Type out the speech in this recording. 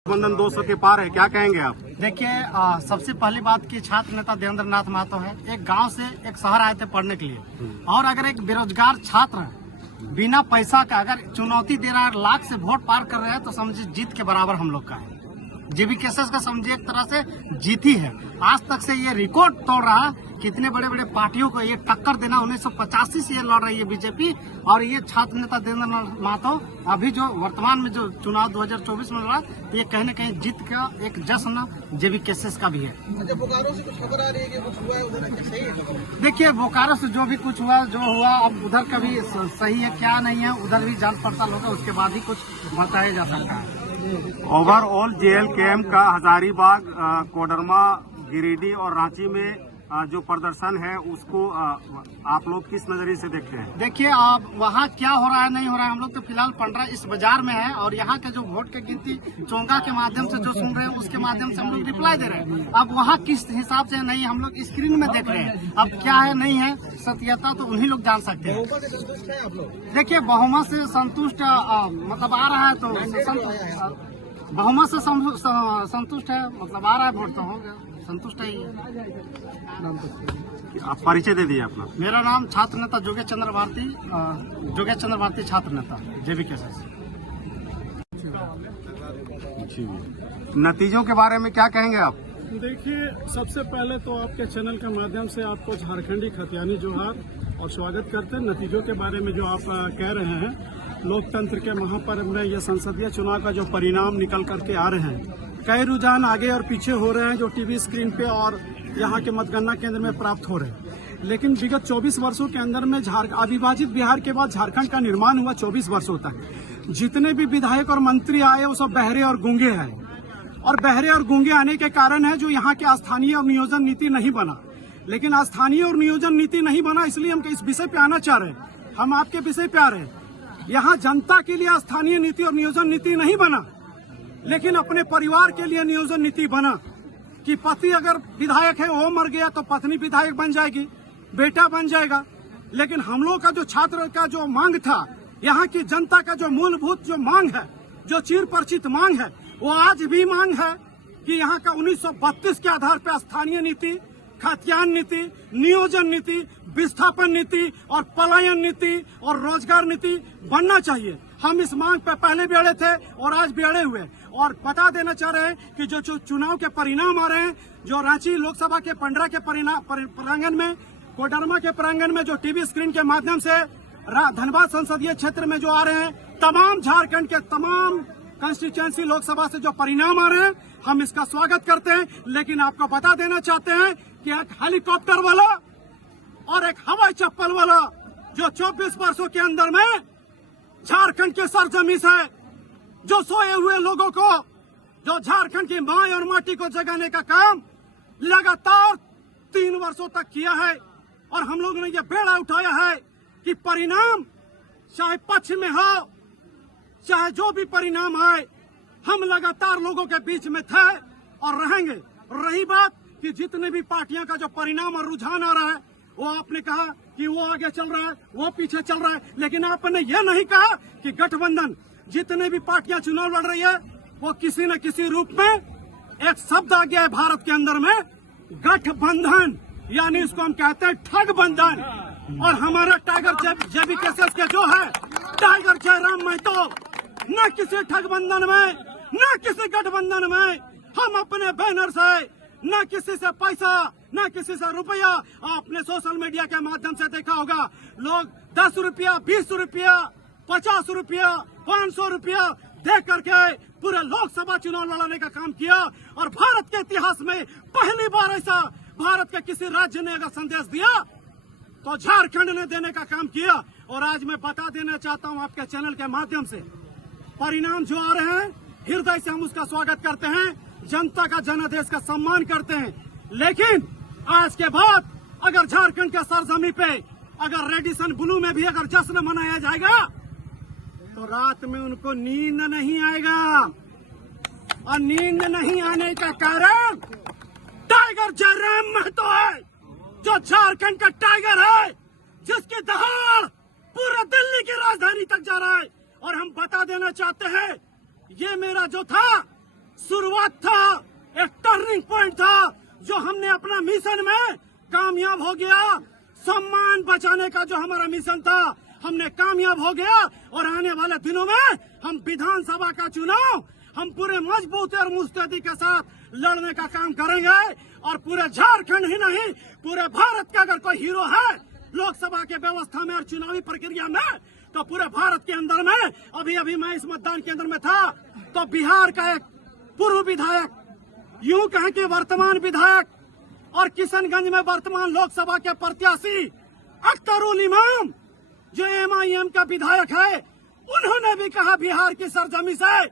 गठबंधन 200 के पार है, क्या कहेंगे आप? देखिए, सबसे पहली बात की छात्र नेता देवेंद्र नाथ महतो है। एक गांव से एक शहर आए थे पढ़ने के लिए, और अगर एक बेरोजगार छात्र बिना पैसा का अगर चुनौती दे रहा है, लाख से वोट पार कर रहे हैं, तो समझिए जीत के बराबर हम लोग का है। जेबी केसेस का समझिए एक तरह से जीती है। आज तक से ये रिकॉर्ड तोड़ रहा है। कितने बड़े बड़े पार्टियों को ये टक्कर देना, 1985 से ये लड़ रही है बीजेपी, और ये छात्र नेता देवेंद्र नाथ महतो अभी जो वर्तमान में जो चुनाव 2024 में लड़ा, तो ये कहीं न कहीं जीत का एक जश्न जेबी केसेस का भी है। बोकारो से कुछ खबर आ रही है कि कुछ हुआ है उधर, सही है? देखिए, बोकारो से जो भी कुछ हुआ जो हुआ, अब उधर का भी सही है क्या नहीं है, उधर भी जांच पड़ताल होगा, उसके बाद ही कुछ बताया जा सकता है। ओवरऑल JLKM का हजारीबाग, कोडरमा, गिरिडीह और रांची में जो प्रदर्शन है उसको आप लोग किस नजरिए से देखते हैं? देखिए, आप वहाँ क्या हो रहा है नहीं हो रहा है, हम लोग तो फिलहाल पंडरा इस बाजार में है, और यहाँ के जो वोट की गिनती चोंगा के माध्यम से जो सुन रहे हैं, उसके माध्यम से हम लोग रिप्लाई दे रहे हैं। अब वहाँ किस हिसाब से नहीं, हम लोग स्क्रीन में देख रहे हैं। अब क्या है नहीं है सत्यता तो उन्हीं लोग जान सकते हैं। संतुष्ट है आप लोग? देखिए, बहुमत से संतुष्ट मतलब आ रहा है, तो बहुमत से संतुष्ट है, मतलब आ रहा है वोट, तो हो गया, संतुष्ट है। आप परिचय दे दीजिए अपना। मेरा नाम छात्र नेता जोगेश चंद्र भारती छात्र नेता जेबी केसेस। नतीजों के बारे में क्या कहेंगे आप? देखिए, सबसे पहले तो आपके चैनल के माध्यम से आपको झारखंडी खतियानी जोहार और स्वागत करते हैं। नतीजों के बारे में जो आप कह रहे हैं, लोकतंत्र के महापर्व में ये संसदीय चुनाव का जो परिणाम निकल करके आ रहे हैं, कई रुझान आगे और पीछे हो रहे हैं जो टीवी स्क्रीन पे और यहाँ के मतगणना केंद्र में प्राप्त हो रहे हैं। लेकिन विगत 24 वर्षों के अंदर में अविभाजित बिहार के बाद झारखंड का निर्माण हुआ 24 वर्षों तक। जितने भी विधायक और मंत्री आए वो सब बहरे और गूंगे हैं, और बहरे और गूंगे आने के कारण है जो यहाँ के स्थानीय और नियोजन नीति नहीं बना। लेकिन स्थानीय और नियोजन नीति नहीं बना, इसलिए हम इस विषय पे आना चाह रहे हैं। हम आपके विषय पे आ रहे हैं। यहाँ जनता के लिए स्थानीय नीति और नियोजन नीति नहीं बना, लेकिन अपने परिवार के लिए नियोजन नीति बना कि पति अगर विधायक है, वो मर गया तो पत्नी विधायक बन जाएगी, बेटा बन जाएगा। लेकिन हम लोग का जो छात्र का जो मांग था, यहाँ की जनता का जो मूलभूत जो मांग है, जो चिर परिचित मांग है, वो आज भी मांग है कि यहाँ का 1932 के आधार पर स्थानीय नीति, खतियान नीति, नियोजन नीति, विस्थापन नीति और पलायन नीति और रोजगार नीति बनना चाहिए। हम इस मांग पर पहले भी अड़े थे और आज भी अड़े हुए, और बता देना चाह रहे हैं कि जो चुनाव के परिणाम आ रहे हैं, जो रांची लोकसभा के पंडरा के प्रांगण में, कोडरमा के प्रांगण में जो टीवी स्क्रीन के माध्यम से धनबाद संसदीय क्षेत्र में जो आ रहे हैं, तमाम झारखंड के तमाम कंस्टिट्यूएंसी लोकसभा से जो परिणाम आ रहे हैं, हम इसका स्वागत करते हैं। लेकिन आपको बता देना चाहते हैं कि एक हेलीकॉप्टर वाला और एक हवाई चप्पल वाला जो 24 वर्षों के अंदर में झारखंड के सरजमी से जो सोए हुए लोगों को, जो झारखंड की माँ और माटी को जगाने का काम लगातार 3 वर्षों तक किया है, और हम लोगों ने यह बेड़ा उठाया है कि परिणाम चाहे पक्ष में हो, चाहे जो भी परिणाम आए, हम लगातार लोगों के बीच में थे और रहेंगे। रही बात कि जितने भी पार्टियां का जो परिणाम और रुझान आ रहा है, वो आपने कहा कि वो आगे चल रहा है, वो पीछे चल रहा है, लेकिन आपने ये नहीं कहा कि गठबंधन, जितने भी पार्टियां चुनाव लड़ रही है, वो किसी न किसी रूप में एक शब्द आ गया है भारत के अंदर में, गठबंधन, यानी इसको हम कहते हैं ठग बंधन। और हमारा टाइगर जेबी केसेस के जो है टाइगर जयराम महतो, न किसी ठग बंधन में, न किसी गठबंधन में, हम अपने बैनर से, न किसी से पैसा, न किसी से रुपया। आपने सोशल मीडिया के माध्यम से देखा होगा, लोग 10 रुपया, 20 रुपया, 50 रुपया, 500 रुपया दे करके पूरे लोकसभा चुनाव लड़ाने का काम किया। और भारत के इतिहास में पहली बार ऐसा भारत के किसी राज्य ने अगर संदेश दिया तो झारखंड ने देने का काम किया। और आज मैं बता देना चाहता हूं आपके चैनल के माध्यम से, परिणाम जो आ रहे हैं, हृदय से हम उसका स्वागत करते हैं, जनता का जनादेश का सम्मान करते हैं। लेकिन आज के बाद अगर झारखंड के सरजमी पे अगर रेडिसन ब्लू में भी अगर जश्न मनाया जाएगा, तो रात में उनको नींद नहीं आएगा। और नींद नहीं आने का कारण टाइगर जयराम महतो है, जो झारखंड का टाइगर है, जिसकी दहाड़ पूरे दिल्ली की राजधानी तक जा रहा है। और हम बता देना चाहते हैं, ये मेरा जो था शुरुआत था, एक टर्निंग पॉइंट था जो हमने अपना मिशन में कामयाब हो गया। सम्मान बचाने का जो हमारा मिशन था हमने कामयाब हो गया और आने वाले दिनों में हम विधानसभा का चुनाव हम पूरे मजबूती और मुस्तैदी के साथ लड़ने का काम करेंगे और पूरे झारखंड ही नहीं पूरे भारत का अगर कोई हीरो है लोकसभा के व्यवस्था में और चुनावी प्रक्रिया में तो पूरे भारत के अंदर में अभी मैं इस मतदान केंद्र में था तो बिहार का एक पूर्व विधायक, यूं कहें कि वर्तमान विधायक और किशनगंज में वर्तमान लोकसभा के प्रत्याशी अख्तरुल इमाम जो MIM का विधायक है, उन्होंने भी कहा बिहार की सरजमी से